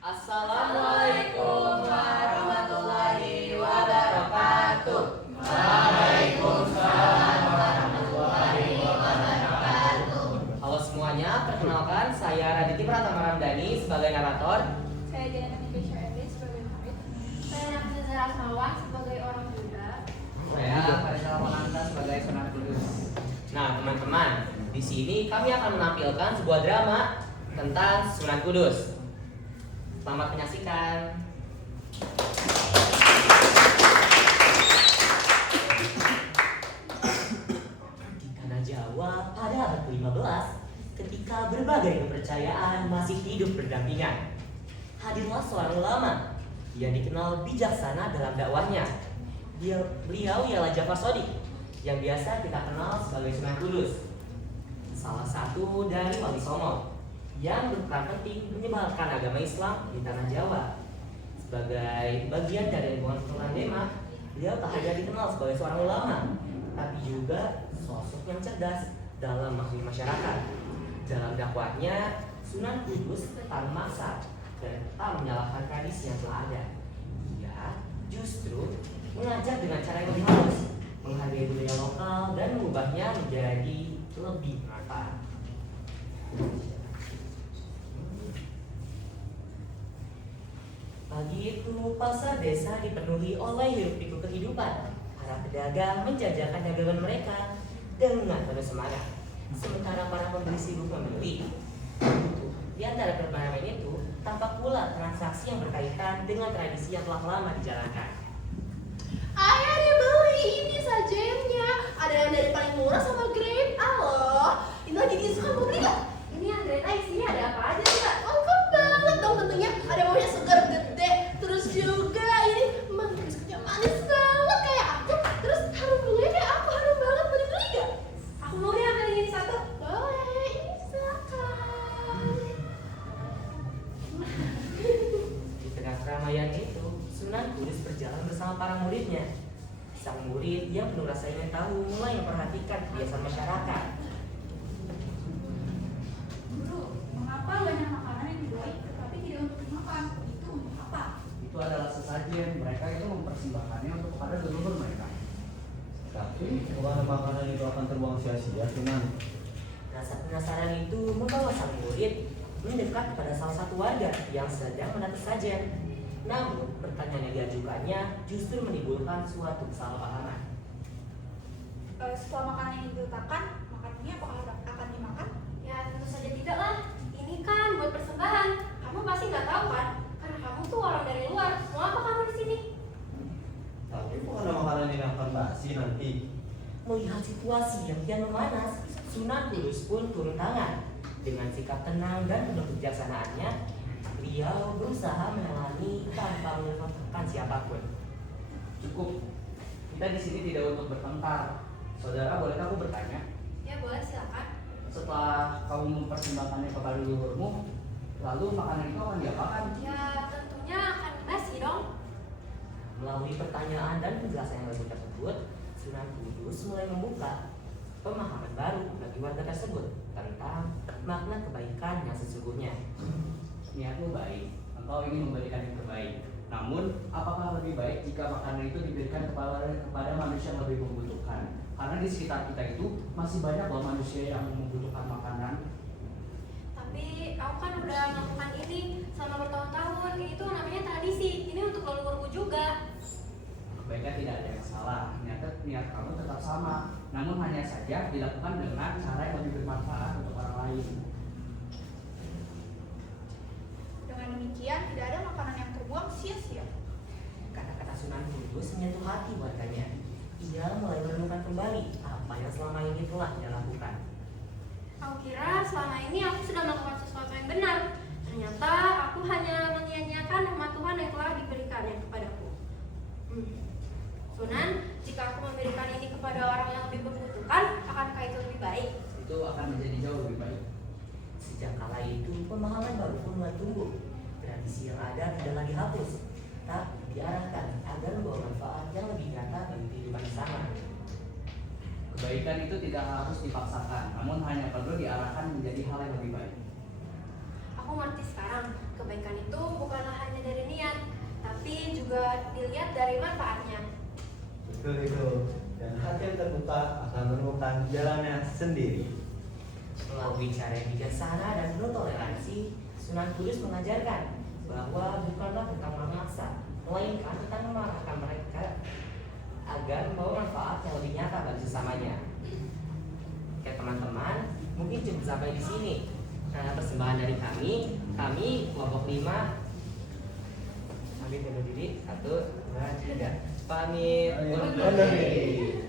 Assalamualaikum warahmatullahi wabarakatuh. Waalaikumsalam warahmatullahi wabarakatuh. Halo semuanya, perkenalkan saya Raditya Pratama Ramdhani sebagai narator. Saya Diana Nikisha Edi sebagai murid. Saya Nafisa Rasmawan sebagai orang muda. Saya Faisal Mananta sebagai Sunan Kudus. Nah teman-teman, di sini kami akan menampilkan sebuah drama tentang Sunan Kudus. Selamat menyaksikan. Di tanah Jawa pada abad ke-15, ketika berbagai kepercayaan masih hidup berdampingan, hadirlah seorang ulama yang dikenal bijaksana dalam dakwahnya. Beliau ialah Ja'far Shadiq, yang biasa kita kenal sebagai Sunan Kudus, salah satu dari Wali Songo yang berperan penting menyebarkan agama Islam di tanah Jawa. Sebagai bagian dari lingkungan Keturunan Demak, beliau tak hanya dikenal sebagai seorang ulama, tapi juga sosok yang cerdas dalam menghadapi masyarakat. Dalam dakwahnya, Sunan Kudus tak memaksa dan tak menyalahkan tradisi yang telah ada. Ia justru mengajak dengan cara yang lebih halus, menghargai budaya lokal dan mengubahnya menjadi lebih bermanfaat. Pagi itu pasar desa dipenuhi oleh hiruk-pikuk kehidupan. Para pedagang menjajakan dagangan mereka dengan penuh semangat, sementara para pembeli sibuk membeli. Di antara perbarauan itu tampak pula transaksi yang berkaitan dengan tradisi yang telah lama dijalankan. Ayah dibeli ini sajennya. Ada yang dari paling murah sama grade. Allah, ini lagi diskon, mau beli nggak? Ini yang grade A isinya ada apa aja sih, Kak? Lengkap banget dong tentunya. Ada maunya segar gede. Terus juga ini biskuitnya manis banget kayak aku. Terus harum bunganya kayak aku, harum banget. Mau dibeli nggak? Aku mau deh ambil ini satu. Boleh, ini silakan. Di tengah keramaian itu, Sunan Kudus berjalan bersama para muridnya. Sang murid yang penuh rasa ingin tahu mulai memperhatikan kebiasaan masyarakat. Guru, mengapa banyak makanan yang dibaik tetapi tidak untuk dimakan? Itu untuk apa? Itu adalah sesajen, mereka itu mempersembahkannya untuk kepada leluhur mereka. Tapi bukan makanan itu akan terbuang sia-sia, cuman Rasa penasaran itu membawa sang murid mendekat kepada salah satu warga yang sedang menata sajen. Namun, pertanyaan yang diajukannya justru menimbulkan suatu kesalahpahaman. Setelah makanan yang diletakkan, makanannya apakah akan dimakan? Ya tentu saja tidak lah. Ini kan buat persembahan. Kamu pasti nggak tahu kan? Karena kamu tuh orang dari luar. Mau apa kamu di sini? tapi bukan makanan yang akan basi nanti. Melihat situasi yang kian memanas, Sunan Kudus pun turun tangan. Dengan sikap tenang dan penuh kebijaksanaannya, beliau berusaha menangani tanpa menyalahkan siapapun. Cukup, kita di sini tidak untuk bertengkar. Saudara, boleh aku bertanya? Ya boleh, silakan. Setelah kamu mempersembahkannya kepada leluhurmu, lalu makanan itu akan diapakan? Ya tentunya akan basi dong. Melalui pertanyaan dan penjelasan yang lebih tersebut, Sunan Kudus mulai membuka pemahaman baru bagi warga tersebut tentang makna kebaikan yang sesungguhnya. Niatmu baik, engkau ingin memberikan yang terbaik. Namun, apakah lebih baik jika makanan itu diberikan kepada manusia yang lebih membutuhkan? Karena di sekitar kita itu masih banyak loh manusia yang membutuhkan makanan. Tapi aku kan udah melakukan ini selama bertahun-tahun. Itu namanya tradisi. Ini untuk leluhurku juga. Kebaikan tidak ada yang salah, niat kamu tetap sama. Namun hanya saja dilakukan dengan cara yang lebih bermanfaat untuk orang lain. Dengan demikian, tidak ada makanan yang terbuang sia-sia. Kata-kata Sunan Kudus menyentuh hati warganya. Ia mulai merenungkan kembali apa yang selama ini telah dia lakukan. Aku kira selama ini aku sudah melakukan sesuatu yang benar. Ternyata aku hanya menyia-nyiakan rahmat Tuhan yang telah diberikannya kepadaku. Sunan, jika aku memberikan ini kepada orang yang lebih membutuhkan, akankah itu lebih baik? Itu akan menjadi jauh lebih baik. Sejak kala itu, pemahaman baru pun mulai tumbuh. Tradisi yang ada tidak lagi hapus, tapi diarahkan agar membawa manfaat yang lebih nyata bagi kehidupan bersama. Kebaikan itu tidak harus dipaksakan, namun hanya perlu diarahkan menjadi hal yang lebih baik. Aku mengerti sekarang, kebaikan itu bukanlah hanya dari niat, tapi juga dilihat dari manfaatnya. Betul itu. Dan hati yang terbuka akan menemukan jalannya sendiri. Melalui cara yang bijaksana dan penuh toleransi, Sunan Kudus mengajarkan bahwa bukanlah tentang memaksa, melainkan tentang mengarahkan mereka agar membawa manfaat yang lebih nyata bagi sesamanya. Oke teman-teman, mungkin cukup sampai di sini. Nah, persembahan dari kami kelompok 5. Kami undur diri. 1, 2, 3. Pamit. Undur diri.